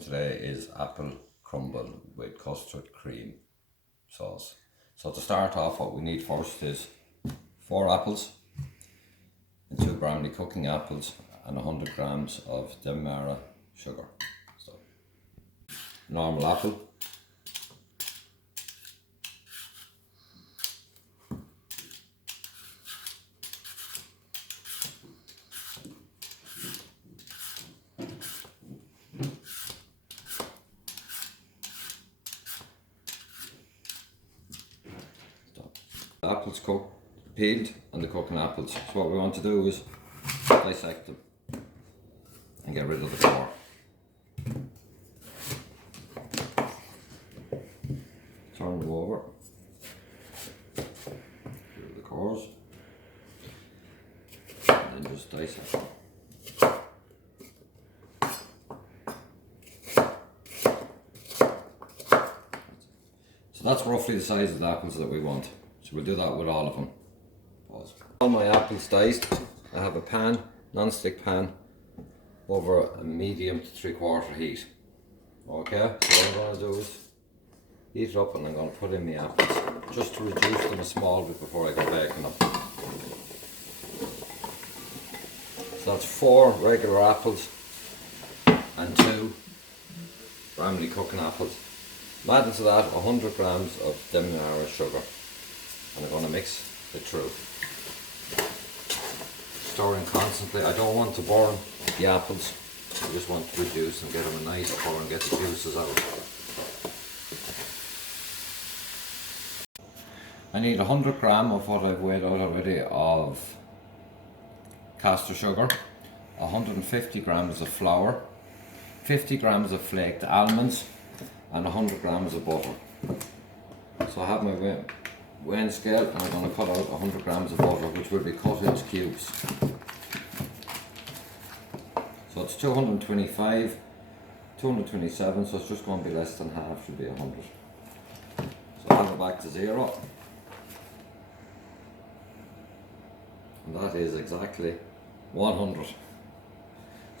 Today is apple crumble with custard cream sauce. So to start off, what we need first is 4 apples and 2 brownie cooking apples and 100 grams of demerara sugar. So normal apple, apples cooked, peeled, and the cooking apples. So what we want to do is dissect them and get rid of the core. Turn them over, get rid of the cores, and then just dissect them. So that's roughly the size of the apples that we want. So we'll do that with all of them. Pause. All my apples diced, I have a pan, non-stick pan, over a medium to 3/4 heat. Okay, so what I'm going to do is heat it up and I'm going to put in my apples, just to reduce them a small bit before I go baking them. So that's 4 regular apples and 2 brownie cooking apples. I'm adding to that 100 grams of demerara sugar. And I'm going to mix it through. Stirring constantly. I don't want to burn the apples. I just want to reduce and get them a nice pour and get the juices out. I need 100 grams of what I've weighed out already of caster sugar, 150 grams of flour, 50 grams of flaked almonds, and 100 grams of butter. So I have my weighing scale and I'm going to cut out 100 grams of butter, which will be cut into cubes. So it's 225, 227, so it's just going to be less than half, should be 100. So I'll go back to 0. And that is exactly 100.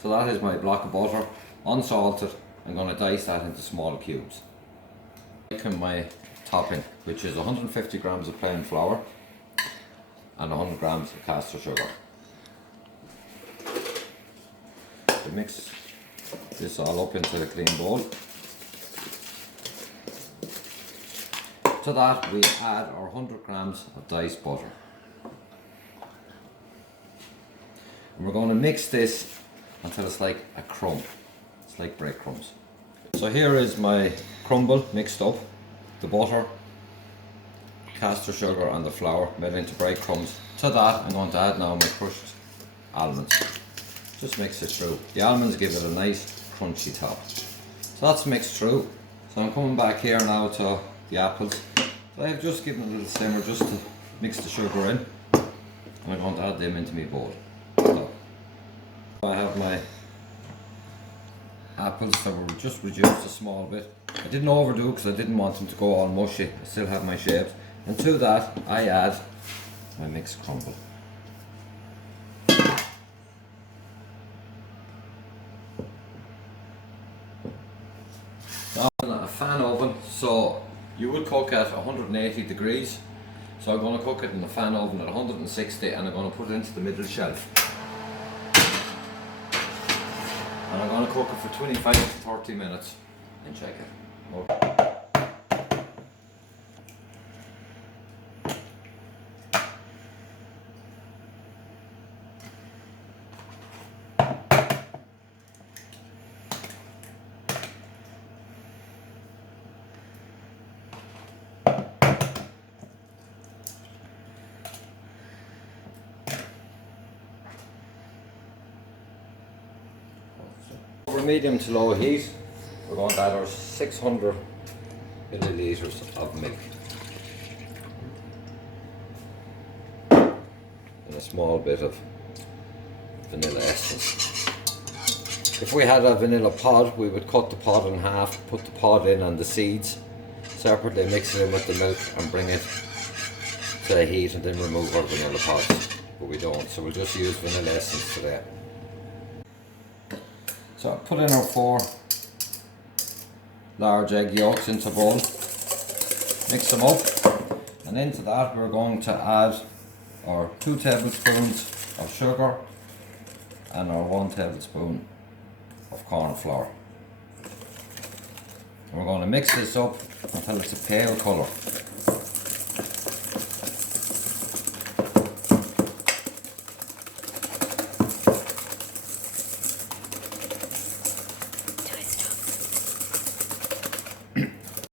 So that is my block of butter, unsalted. I'm going to dice that into small cubes. Making my topping, which is 150 grams of plain flour and 100 grams of caster sugar. We mix this all up into a clean bowl. To that we add our 100 grams of diced butter. And we're going to mix this until it's like a crumb. It's like breadcrumbs. So here is my crumble mixed up. The butter, caster sugar and the flour made into breadcrumbs. To that I'm going to add now my crushed almonds. Just mix it through. The almonds give it a nice crunchy top. So that's mixed through. So I'm coming back here now to the apples. So I've just given it a little simmer just to mix the sugar in. And I'm going to add them into my bowl. So I have my apples that were just reduced a small bit. I didn't overdo because I didn't want them to go all mushy. I still have my shapes. And to that I add my mixed crumble. Now I'm in a fan oven, so you would cook at 180 degrees. So I'm going to cook it in the fan oven at 160 and I'm going to put it into the middle shelf. And I'm going to cook it for 25 to 30 minutes and check it. Okay. Over medium to low heat, we're going to add our 600 millilitres of milk and a small bit of vanilla essence. If we had a vanilla pod, we would cut the pod in half, put the pod in and the seeds separately, mix it in with the milk and bring it to the heat and then remove our vanilla pods. But we don't, so we'll just use vanilla essence today. So I put in our 4 large egg yolks into a bowl, mix them up, and into that we're going to add our 2 tablespoons of sugar and our 1 tablespoon of corn flour. And we're going to mix this up until it's a pale colour.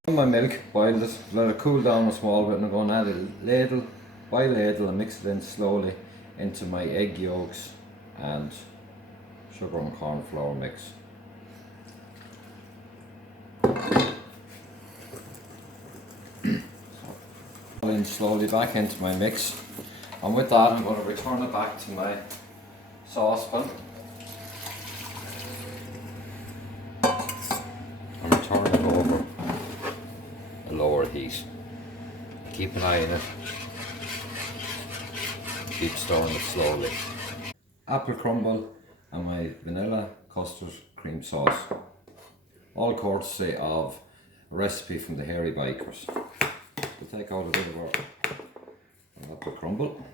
My milk, boiled it, let it cool down a small bit, and I'm going to add a ladle by ladle and mix it in slowly into my egg yolks and sugar and corn flour mix. So, in slowly back into my mix, and with that I'm going to return it back to my saucepan and return it over a lower heat. Keep an eye on it. Keep stirring it slowly. Apple crumble and my vanilla custard cream sauce. All courtesy of a recipe from the Hairy Bikers. We'll take out a bit of our apple crumble.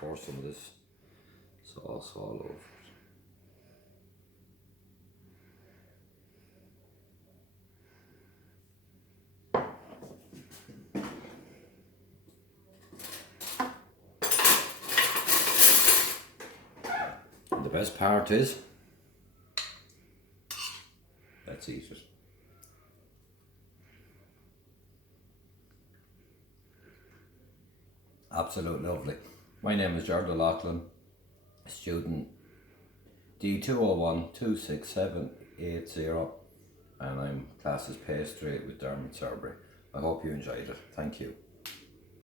Pour some of this sauce all over it. And the best part is, let's eat it. Absolutely lovely. My name is Gerald O'Loughlin, student D20126780, and I'm classes pastry with Dermot Surbury. I hope you enjoyed it. Thank you.